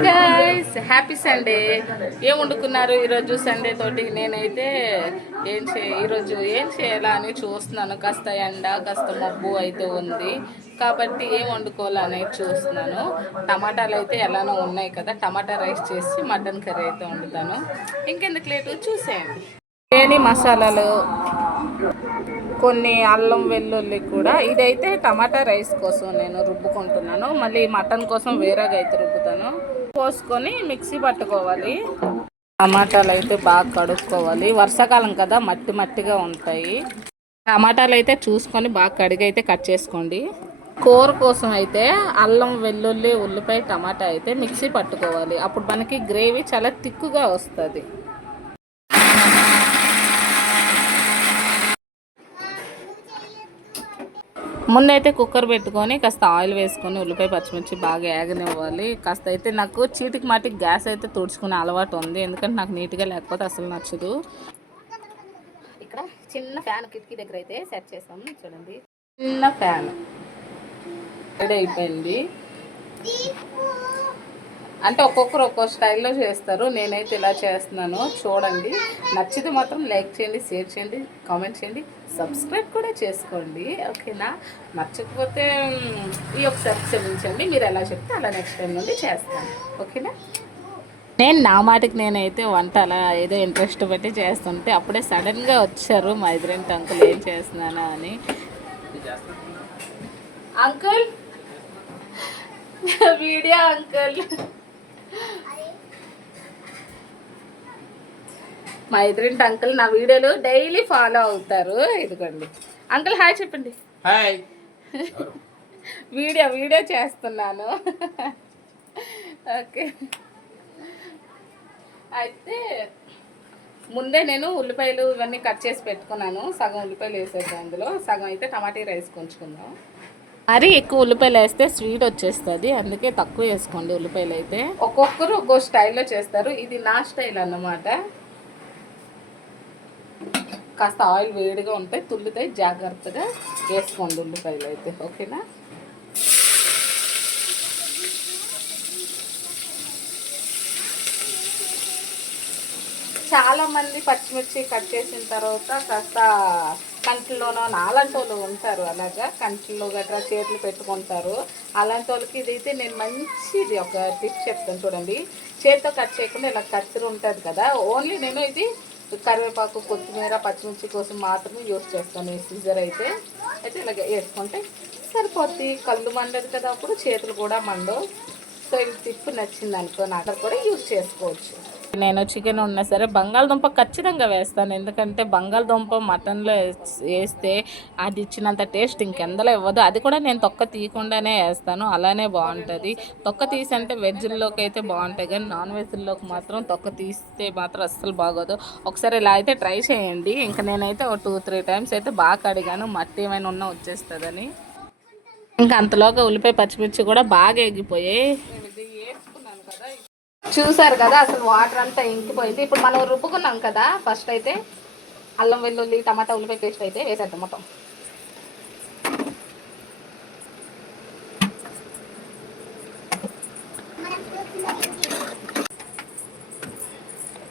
Guys happy Sunday. ఏం వండుకున్నారు ఈరోజు Sunday తోటి? నేనైతే ఈరోజు ఏం చేయాలా అని చూస్తున్నాను. కాస్త ఎండ కాస్త మబ్బు అయితే ఉంది కాబట్టి ఏం వండుకోవాలనేది చూస్తున్నాను. టమాటాలు అయితే ఎలానో ఉన్నాయి కదా, టమాటా రైస్ చేసి మటన్ కర్రీ అయితే వండుతాను. ఇంకెందుకు లేటు చూసేయండి. బిర్యానీ మసాలాలు, కొన్ని అల్లం వెల్లుల్లి కూడా. ఇదైతే టమాటా రైస్ కోసం నేను రుబ్బుకుంటున్నాను. మళ్ళీ మటన్ కోసం వేరేగా అయితే రుబ్బుతాను. పోసుకొని మిక్సీ పట్టుకోవాలి. టమాటాలు అయితే బాగా కడుక్కోవాలి. వర్షాకాలం కదా, మట్టి మట్టిగా ఉంటాయి. టమాటాలు అయితే చూసుకొని బాగా కడిగి అయితే కట్ చేసుకోండి. కూర కోసం అయితే అల్లం వెల్లుల్లి ఉల్లిపాయ టమాటా అయితే మిక్సీ పట్టుకోవాలి. అప్పుడు మనకి గ్రేవీ చాలా తిక్కుగా వస్తుంది. ముందైతే కుక్కర్ పెట్టుకొని కాస్త ఆయిల్ వేసుకొని ఉల్లిపాయ పచ్చిమిర్చి బాగా ఏగనివ్వాలి. కాస్త అయితే నాకు చీటికి మాటికి గ్యాస్ అయితే తుడుచుకునే అలవాటు ఉంది, ఎందుకంటే నాకు నీట్గా లేకపోతే అసలు నచ్చదు. ఇక్కడ చిన్న ఫ్యాన్ కిటికీ దగ్గర అయితే సెట్ చేస్తాము. చూడండి, చిన్న ఫ్యాన్ రెడీ అయిపోయింది. అంటే ఒక్కొక్కరు ఒక్కో స్టైల్లో చేస్తారు, నేనైతే ఇలా చేస్తున్నాను. చూడండి, నచ్చితే మాత్రం లైక్ చేయండి, షేర్ చేయండి, కామెంట్ చేయండి, సబ్స్క్రైబ్ కూడా చేసుకోండి. ఓకేనా? నచ్చకపోతే ఈ ఒకసారి క్షమించండి. మీరు ఎలా చెప్తే అలా నెక్స్ట్ టైం నుండి చేస్తాను. ఓకేనా? నేను నా మాటకి నేనైతే వంట అలా ఏదో ఇంట్రెస్ట్ పెట్టి చేస్తుంటే అప్పుడే సడన్గా వచ్చారు మా ఎదురింటి అంకుల్, ఏం చేస్తున్నానా అని. Uncle, video uncle. మా ఎదురింటి అంకుల్ నా వీడియోలు డైలీ ఫాలో అవుతారు. ఇదిగోండి అంకుల్, హాయ్ చెప్పండి. హాయ్. వీడియో చేస్తున్నాను. ఓకే, అయితే ముందే నేను ఉల్లిపాయలు ఇవన్నీ కట్ చేసి పెట్టుకున్నాను. సగం ఉల్లిపాయలు వేసేది, అందులో సగం అయితే టమాటా రైస్ కొంచుకుందాం. మరీ ఎక్కువ ఉల్లిపాయలు వేస్తే స్వీట్ వచ్చేస్తుంది, అందుకే తక్కువ వేసుకోండి ఉల్లిపాయలు అయితే. ఒక్కొక్కరు ఒక్కో స్టైల్లో చేస్తారు, ఇది నా స్టైల్ అన్నమాట. కాస్త ఆయిల్ వేడిగా ఉంటాయి, తుల్లుతాయి, జాగ్రత్తగా వేసుకోండి ఉల్లిపాయలు అయితే. ఓకేనా? చాలామంది పచ్చిమిర్చి కట్ చేసిన తర్వాత కాస్త కంటిలోనో అలాంటి వాళ్ళు ఉంటారు, అలాగా కంటిలో గట్రా చేతులు పెట్టుకుంటారు. అలాంటి వాళ్ళకి ఇదైతే నేను మంచిది ఒక టిప్ చెప్తాను. చూడండి, చేతితో కట్ చేయకుండా ఇలా కత్తిరి ఉంటుంది కదా, ఓన్లీ నేను ఇది కరివేపాకు, కొత్తిమీర, పచ్చిమిర్చి కోసం మాత్రమే యూస్ చేస్తాను. ఈ సీజర్ అయితే ఇలాగ వేసుకుంటే సరిపోద్ది. కళ్ళు మండదు కదా, అప్పుడు చేతులు కూడా మండవు. సో ఇది టిప్ నచ్చింది అనుకో, నాకు కూడా యూజ్ చేసుకోవచ్చు. నేను చికెన్ ఉన్నా సరే బంగాళదుంప ఖచ్చితంగా వేస్తాను, ఎందుకంటే బంగాళదుంప మటన్లో వేస్తే అది ఇచ్చినంత టేస్ట్ ఇంకెందలో ఇవ్వదు. అది కూడా నేను తొక్క తీయకుండానే వేస్తాను, అలానే బాగుంటుంది. తొక్క తీసి అంటే వెజ్లోకి అయితే బాగుంటాయి, కానీ నాన్ వెజ్లోకి మాత్రం తొక్క తీస్తే మాత్రం అస్సలు బాగోదు. ఒకసారి ఇలా అయితే ట్రై చేయండి. ఇంకా నేనైతే ఒక 2-3 టైమ్స్ అయితే బాగా కడిగాను, మట్టి ఏమైనా ఉన్నా వచ్చేస్తుందని. ఇంకా అంతలోగా ఉల్లిపాయ పచ్చిమిర్చి కూడా బాగా ఎగిపోయాయి. వేసుకున్నాను కదా, చూసారు కదా, అసలు వాటర్ అంతా ఇంకిపోయింది. ఇప్పుడు మనం రుబ్బుకున్నాం కదా, ఫస్ట్ అయితే అల్లం వెల్లుల్లి టమాటా ఉల్లిపాయ పేస్ట్ అయితే వేసేద్దాం మొత్తం.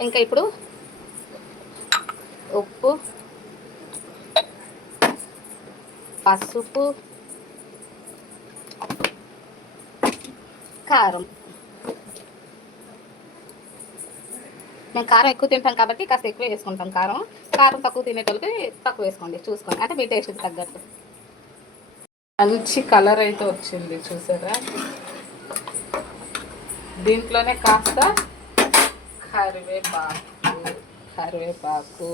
ఇంకా ఇప్పుడు ఉప్పు, పసుపు, కారం. మేము కారం ఎక్కువ తింటాం కాబట్టి కాస్త ఎక్కువ వేసుకుంటాం కారం. తక్కువ తినేటోళ్ళకి తక్కువ వేసుకోండి, చూసుకోండి, అంటే మీ టేస్ట్కి తగ్గట్టు. మంచి కలర్ అయితే వచ్చింది, చూసారా? దీంట్లోనే కాస్త కరివేపాకు,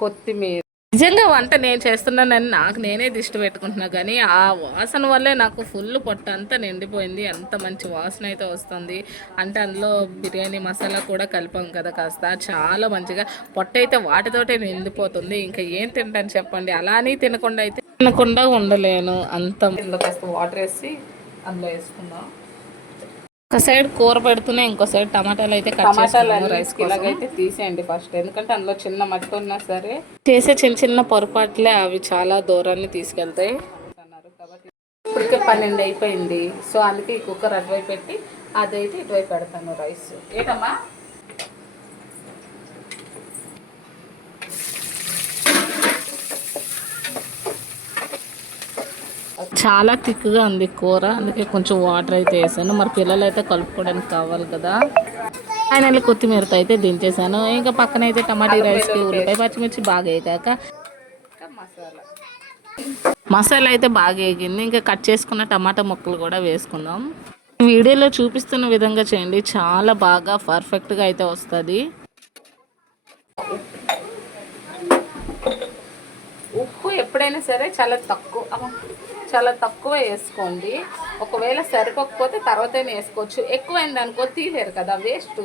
కొత్తిమీర. నిజంగా వంట నేను చేస్తున్నానని నాకు నేనే దిష్టి పెట్టుకుంటున్నా, కానీ ఆ వాసన వల్లే నాకు ఫుల్ పొట్ట అంతా నిండిపోయింది. అంత మంచి వాసన అయితే వస్తుంది. అంటే అందులో బిర్యానీ మసాలా కూడా కలిపాం కదా, కాస్త చాలా మంచిగా పొట్ట అయితే వాటితోటే నిండిపోతుంది. ఇంకా ఏం తింటాను చెప్పండి, అలానే తినకుండా ఉండలేను. అంత కాస్త వాటర్ వేసి అందులో వేసుకుందాం. ఒక సైడ్ కూర పెడుతూనే ఇంకో సైడ్ టమాటాలు అయితే రైస్ ఇలాగైతే తీసేయండి ఫస్ట్, ఎందుకంటే అందులో చిన్న మట్టి ఉన్నా సరే చేసే చిన్న పొరపాట్లే అవి చాలా దూరాన్ని తీసుకెళ్తాయి. కాబట్టి ఇప్పటికే 12 అయిపోయింది. సో అందుకే ఈ కుక్కర్ అటువైపు పెట్టి అదైతే ఇటువైపు పెడతాను రైస్. ఏటమ్మా చాలా థిక్గా ఉంది కూర, అందుకే కొంచెం వాటర్ అయితే వేసాను. మరి పిల్లలు అయితే కలుపుకోవడానికి కావాలి కదా. ఫైనల్ కొత్తిమీరతో అయితే దించేసాను. ఇంకా పక్కన అయితే టమాటా రైస్కి ఉల్లిపాయ పచ్చిమిర్చి బాగా వేగాక మసాలా అయితే బాగా వేగింది. ఇంకా కట్ చేసుకున్న టమాటా ముక్కలు కూడా వేసుకుందాం. వీడియోలో చూపిస్తున్న విధంగా చేయండి, చాలా బాగా పర్ఫెక్ట్గా అయితే వస్తుంది. ఉప్పు ఎప్పుడైనా సరే చాలా తక్కువ వేసుకోండి. ఒకవేళ సరిపోకపోతే తర్వాతైనా వేసుకోవచ్చు. ఎక్కువైంది అనుకో తీలేరు కదా, వేస్ట్.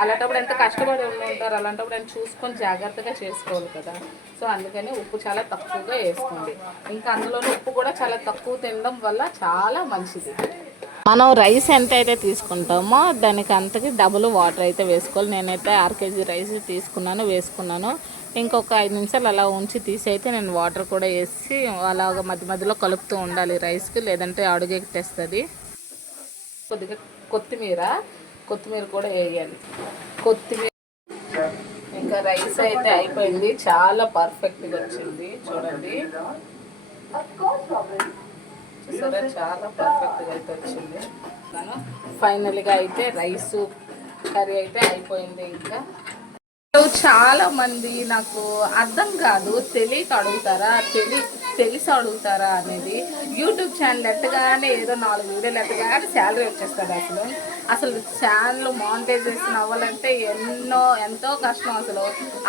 అలాంటప్పుడు ఎంత కష్టపడి ఉంటారు, అలాంటప్పుడు ఆయన చూసుకొని జాగ్రత్తగా చేసుకోవాలి కదా. సో అందుకని ఉప్పు చాలా తక్కువగా వేసుకోండి. ఇంకా అందులోనూ ఉప్పు కూడా చాలా తక్కువ తినడం వల్ల చాలా మంచిది. మనం రైస్ ఎంత అయితే తీసుకుంటామో దానికి అంతకి డబుల్ వాటర్ అయితే వేసుకోవాలి. నేనైతే 6 kg రైస్ వేసుకున్నాను. ఇంకొక 5 నిమిషాలు అలా ఉంచి తీసి అయితే నేను వాటర్ కూడా వేసి అలాగ మధ్య మధ్యలో కలుపుతూ ఉండాలి రైస్కి, లేదంటే అడుగెట్టేస్తుంది. కొద్దిగా కొత్తిమీర కూడా వేయాలి. కొత్తిమీర ఇంకా రైస్ అయితే అయిపోయింది, చాలా పర్ఫెక్ట్గా వచ్చింది చూడండి. చూసారా, చాలా పర్ఫెక్ట్గా అయితే వచ్చింది. ఫైనల్గా అయితే రైసు కర్రీ అయితే అయిపోయింది. ఇంకా చాలా మంది నాకు అర్థం కాదు, తెలియక అడుగుతారా తెలిసి అడుగుతారా అనేది. యూట్యూబ్ ఛానల్ ఎట్టగానే ఏదో 4 వీడియోలు ఎట్టగానే శాలరీ వచ్చేస్తుంది. అసలు ఛానల్ మానిటైజేషన్ అవ్వాలంటే ఎంతో కష్టం అసలు.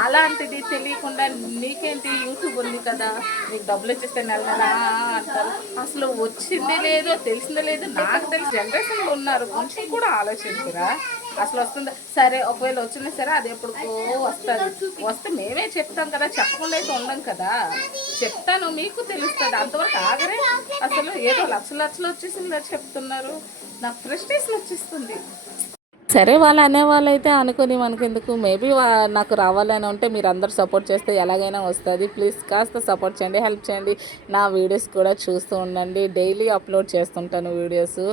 అలాంటిది తెలియకుండా నీకేంటి యూట్యూబ్ ఉంది కదా నీకు డబ్బులు వచ్చేస్తే నెల అంటారు. అసలు వచ్చిందే లేదో తెలిసిందే లేదు. నాకు తెలిసి జనరేషన్లో ఉన్నారు, కొంచెం కూడా ఆలోచించరా అసలు వస్తుందా. సరే ఒకవేళ వచ్చినా సరే అది ఎప్పుడుకో వస్తే మేమే చెప్తాం కదా, చెప్పకుండా అయితే ఉండం కదా. చెప్తాను, మీకు తెలుస్తుంది. అంతవరకు ఆగరే. అసలు ఏదో లక్షలు వచ్చేసిందా చెప్తున్నారు. నాకు ఫ్రస్ట్రేషన్ వచ్చేస్తుంది. సరే వాళ్ళు అనేవాళ్ళు అయితే అనుకుని మనకెందుకు. మేబీ నాకు రావాలని ఉంటే మీరు అందరు సపోర్ట్ చేస్తే ఎలాగైనా వస్తుంది. ప్లీజ్ కాస్త సపోర్ట్ చేయండి, హెల్ప్ చేయండి. నా వీడియోస్ కూడా చూస్తూ ఉండండి, డైలీ అప్లోడ్ చేస్తుంటాను వీడియోస్.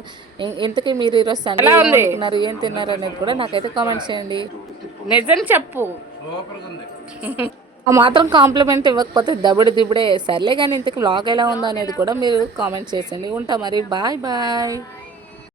ఇంతకీ మీరు ఈరోజు సండే అనుకున్నారు, ఏం తిన్నారు అనేది కూడా నాకైతే కామెంట్ చేయండి. నిజం చెప్పు. మాత్రం కాంప్లిమెంట్ ఇవ్వకపోతే దిబడే. సర్లే కానీ ఇంతకు వ్లాగ్ ఎలా ఉందో అనేది కూడా మీరు కామెంట్ చేయండి. ఉంటా మరి, బాయ్ బాయ్.